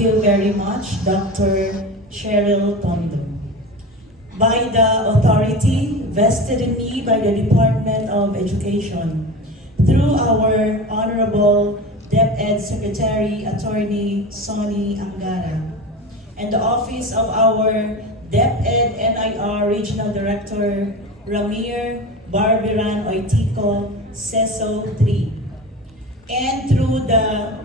you very much, Dr. Cheryl Tondo. By the authority vested in me by the Department of Education, through our Honorable DepEd Secretary Attorney Sonny Angara, and the Office of our DepEd NIR Regional Director Ramir Barberan Oitico, CESO 3, and through the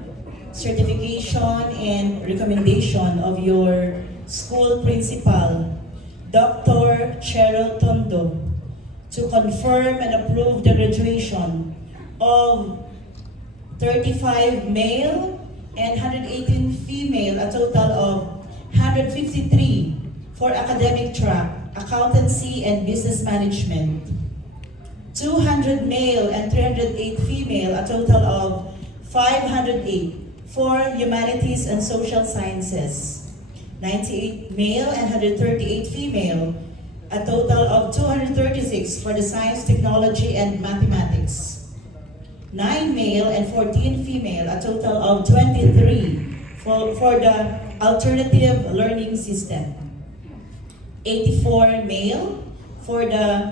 certification and recommendation of your school principal, Dr. Cheryl Tondo, to confirm and approve the graduation of 35 male and 118 female, a total of 153 for academic track, accountancy and business management, 200 male and 308 female, a total of 508 for humanities and social sciences, 98 male and 138 female, a total of 236 for the science, technology, and mathematics, 9 male and 14 female, a total of 23 for the alternative learning system, 84 male for the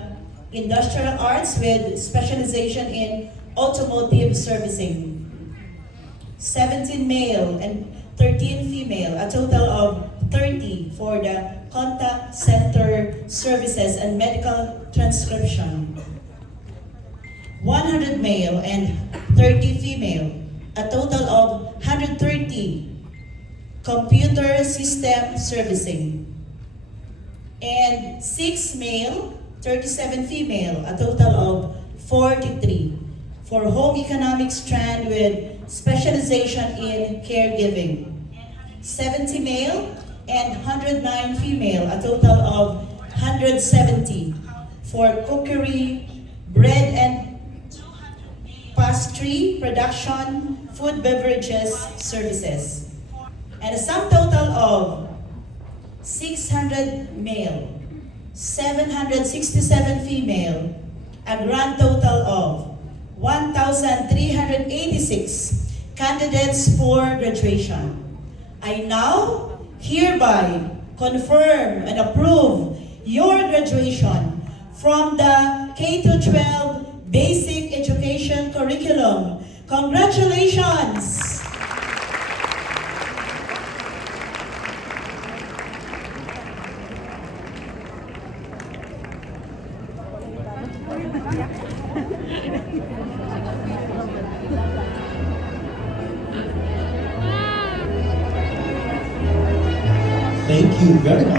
industrial arts with specialization in automotive servicing, 17 male and 13 female, a total of 30 for the contact center services and medical transcription, 100 male and 30 female, a total of 130 computer system servicing, and 6 male, 37 female, a total of 43 for home economics strand with specialization in caregiving, 70 male and 109 female, a total of 170 for cookery, bread and pastry production, food beverages services, and a sum total of 600 male, 767 female, a grand total of 1,386 candidates for graduation. I now hereby confirm and approve your graduation from the K-12 Basic Education Curriculum. Congratulations! Thank you very much.